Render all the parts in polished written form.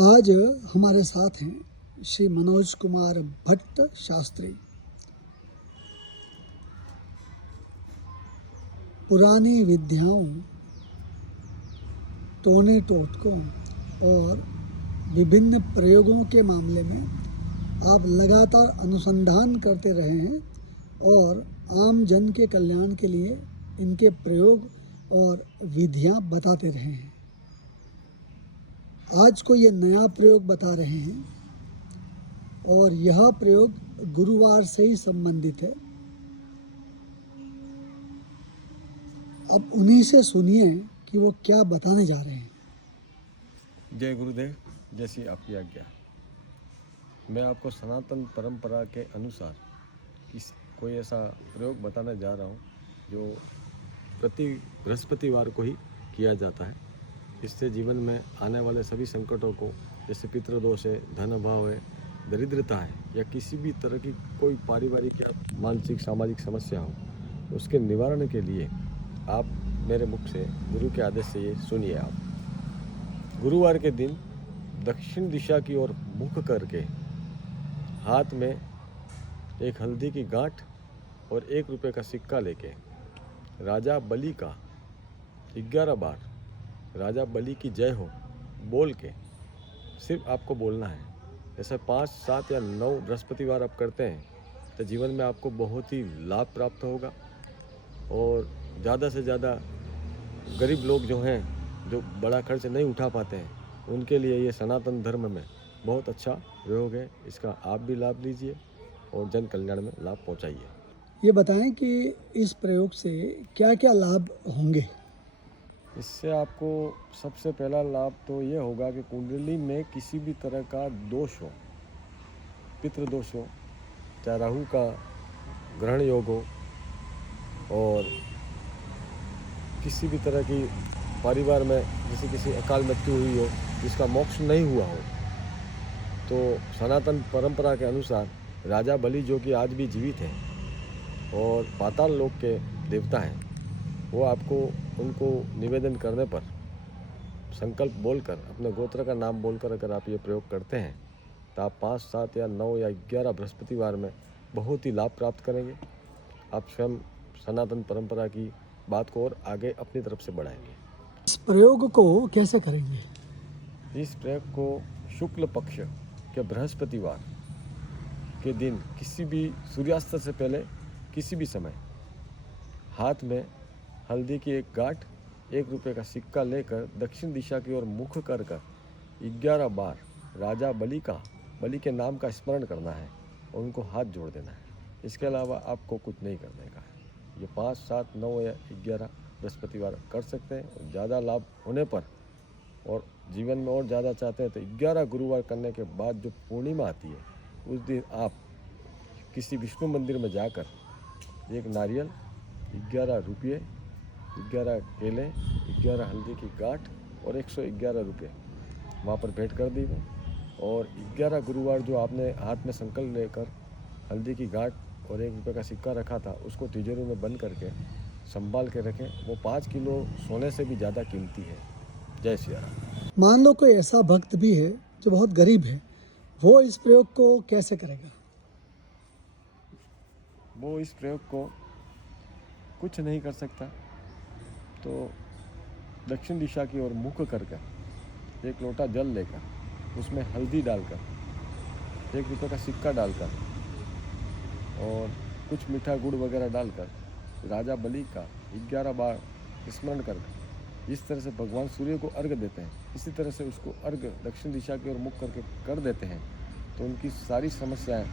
आज हमारे साथ हैं श्री मनोज कुमार भट्ट शास्त्री। पुरानी विद्याओं, टोनी टोटकों और विभिन्न प्रयोगों के मामले में आप लगातार अनुसंधान करते रहे हैं और आम जन के कल्याण के लिए इनके प्रयोग और विधियां बताते रहे हैं। आज को ये नया प्रयोग बता रहे हैं और यह प्रयोग गुरुवार से ही संबंधित है। अब उन्हीं से सुनिए कि वो क्या बताने जा रहे हैं। जय गुरुदेव, जैसी आपकी आज्ञा। मैं आपको सनातन परंपरा के अनुसार कोई ऐसा प्रयोग बताने जा रहा हूँ जो प्रति बृहस्पतिवार को ही किया जाता है। इससे जीवन में आने वाले सभी संकटों को, जैसे पितृदोष है, धन अभाव है, दरिद्रता है या किसी भी तरह की कोई पारिवारिक या मानसिक सामाजिक समस्या हो, उसके निवारण के लिए आप मेरे मुख से, गुरु के आदेश से ये सुनिए। आप गुरुवार के दिन दक्षिण दिशा की ओर मुख करके हाथ में एक हल्दी की गांठ और 1 रुपये का सिक्का लेके राजा बलि का 11 बार राजा बलि की जय हो बोल के सिर्फ आपको बोलना है। जैसे 5, 7 या 9 बृहस्पतिवार आप करते हैं तो जीवन में आपको बहुत ही लाभ प्राप्त होगा। और ज़्यादा से ज़्यादा गरीब लोग जो हैं, जो बड़ा खर्च नहीं उठा पाते हैं, उनके लिए ये सनातन धर्म में बहुत अच्छा प्रयोग है। इसका आप भी लाभ लीजिए और जन कल्याण में लाभ पहुंचाइए। ये बताएं कि इस प्रयोग से क्या क्या लाभ होंगे। इससे आपको सबसे पहला लाभ तो ये होगा कि कुंडली में किसी भी तरह का दोष हो, पितृदोष हो, चाहे राहु का ग्रहण योग हो और किसी भी तरह की परिवार में जैसे किसी अकाल मृत्यु हुई हो जिसका मोक्ष नहीं हुआ हो, तो सनातन परंपरा के अनुसार राजा बलि जो कि आज भी जीवित हैं और पाताल लोक के देवता हैं, वो आपको उनको निवेदन करने पर संकल्प बोलकर, अपने गोत्र का नाम बोलकर अगर आप ये प्रयोग करते हैं तो आप 5, 7 या 9 या 11 बृहस्पतिवार में बहुत ही लाभ प्राप्त करेंगे। आप स्वयं सनातन परंपरा की बात को और आगे अपनी तरफ से बढ़ाएंगे। इस प्रयोग को कैसे करेंगे? इस प्रयोग को शुक्ल पक्ष के बृहस्पतिवार के दिन किसी भी सूर्यास्त से पहले किसी भी समय हाथ में हल्दी की एक गांठ, 1 रुपये का सिक्का लेकर दक्षिण दिशा की ओर मुख कर 11 बार राजा बलि के नाम का स्मरण करना है और उनको हाथ जोड़ देना है। इसके अलावा आपको कुछ नहीं करने का है। ये 5, 7, 9 या 11 बृहस्पतिवार कर सकते हैं। और ज़्यादा लाभ होने पर और जीवन में और ज़्यादा चाहते हैं तो 11 गुरुवार करने के बाद जो पूर्णिमा आती है, उस दिन आप किसी विष्णु मंदिर में जाकर एक नारियल, 11 रुपये, 11 केले, 11 हल्दी की गांठ और 111 रुपये वहाँ पर भेंट कर दीजिए। और 11 गुरुवार जो आपने हाथ में संकल्प लेकर हल्दी की गांठ और 1 रुपये का सिक्का रखा था, उसको तिजोरी में बंद करके संभाल के रखें। वो 5 किलो सोने से भी ज़्यादा कीमती है। जय श्री राम। मान लो कोई ऐसा भक्त भी है जो बहुत गरीब है, वो इस प्रयोग को कैसे करेगा? वो इस प्रयोग को कुछ नहीं कर सकता तो दक्षिण दिशा की ओर मुख करके 1 लोटा जल लेकर उसमें हल्दी डालकर 1 रुपये का सिक्का डालकर और कुछ मीठा गुड़ वगैरह डालकर राजा बलि का 11 बार स्मरण करके इस तरह से भगवान सूर्य को अर्घ देते हैं। इसी तरह से उसको अर्घ दक्षिण दिशा की ओर मुख करके कर देते हैं तो उनकी सारी समस्याएं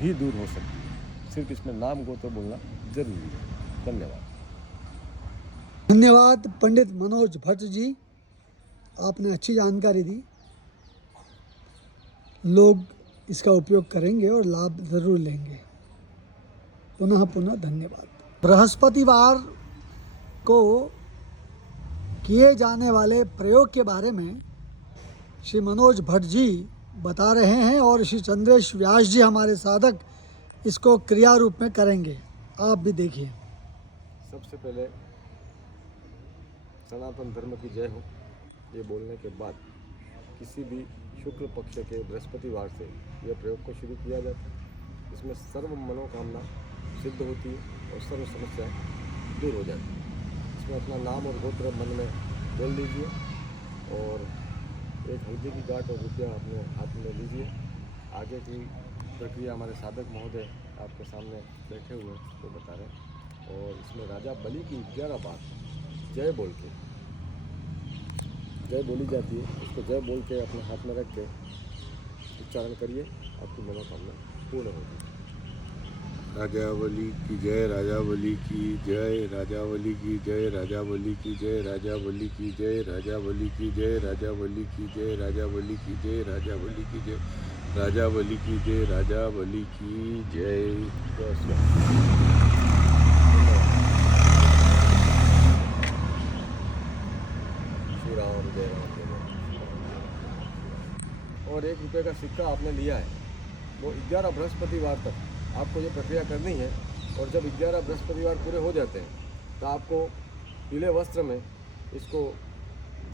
भी दूर हो सकती हैं। सिर्फ इसमें नाम गोत्र बोलना जरूरी है। धन्यवाद। धन्यवाद पंडित मनोज भट्ट जी, आपने अच्छी जानकारी दी। लोग इसका उपयोग करेंगे और लाभ ज़रूर लेंगे। पुनः पुनः धन्यवाद। बृहस्पतिवार को किए जाने वाले प्रयोग के बारे में श्री मनोज भट्ट जी बता रहे हैं और श्री चंद्रेश व्यास जी हमारे साधक इसको क्रिया रूप में करेंगे। आप भी देखिए। सबसे पहले सनातन धर्म की जय हो ये बोलने के बाद किसी भी शुक्ल पक्ष के बृहस्पतिवार से यह प्रयोग को शुरू किया जाता है। इसमें सर्व मनोकामना सिद्ध होती है और सर्व समस्याएं दूर हो जाती है। इसमें अपना नाम और गोत्र मन में बोल लीजिए और एक हल्दी की गांठ और रुपया अपने हाथ में लीजिए। आगे की प्रक्रिया हमारे साधक महोदय आपके सामने बैठे हुए तो बता रहे हैं। और इसमें राजा बलि की 11 बार जय बोल के जय बोली जाती है। उसको जय बोल के अपने हाथ में रख के उच्चारण करिए, आपकी मनोकामना पूर्ण होगी। राजावली की जय, राजावली की जय, राजावली की जय, राजावली की जय, राजावली की जय, राजावली की जय, राजावली की जय, राजावली की जय, राजावली की जय, राजावली की जय, राजावली की जय। जय श्री राम, जय राम, जय राम। और 1 रुपये का सिक्का आपने लिया है, वो 11 बृहस्पतिवार तक आपको ये प्रक्रिया करनी है। और जब 11 बृहस्पतिवार पूरे हो जाते हैं तो आपको पीले वस्त्र में इसको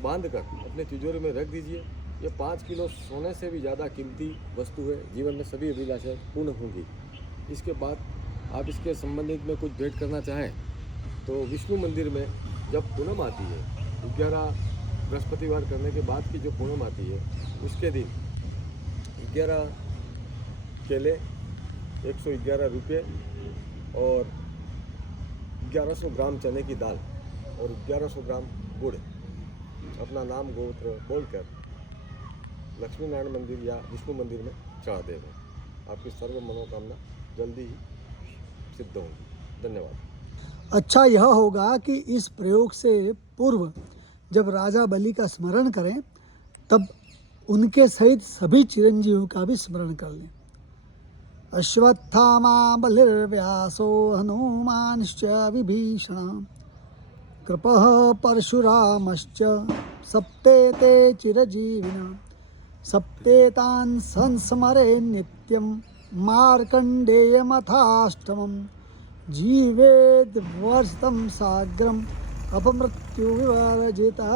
बांध कर अपनी तिजोरी में रख दीजिए। ये 5 किलो सोने से भी ज़्यादा कीमती वस्तु है। जीवन में सभी अभिलाषाएं पूर्ण होंगी। इसके बाद आप इसके संबंधित में कुछ भेंट करना चाहें तो विष्णु मंदिर में जब पूनम आती है, 11 बृहस्पतिवार करने के बाद की जो पूनम आती है, उसके दिन 11 केले, 111 रुपये और 1100 ग्राम चने की दाल और 1100 ग्राम गुड़ अपना नाम गोत्र बोलकर लक्ष्मी नारायण मंदिर या विष्णु मंदिर में चढ़ा देगा। आपकी सर्व मनोकामना जल्दी ही सिद्ध होंगी। धन्यवाद। अच्छा यह होगा कि इस प्रयोग से पूर्व जब राजा बलि का स्मरण करें तब उनके सहित सभी चिरंजीवों का भी स्मरण कर लें। अश्वत्थामा बलिर्व्यासो हनुमानश्च विभीषण कृपः परशुरामश्च सप्तेते चिरजीविनः सप्तेतान् संस्मरे नित्यं मार्कण्डेयमथाष्टमं जीवेद् वर्षं साग्रम् अपमृत्युविवर्जितः।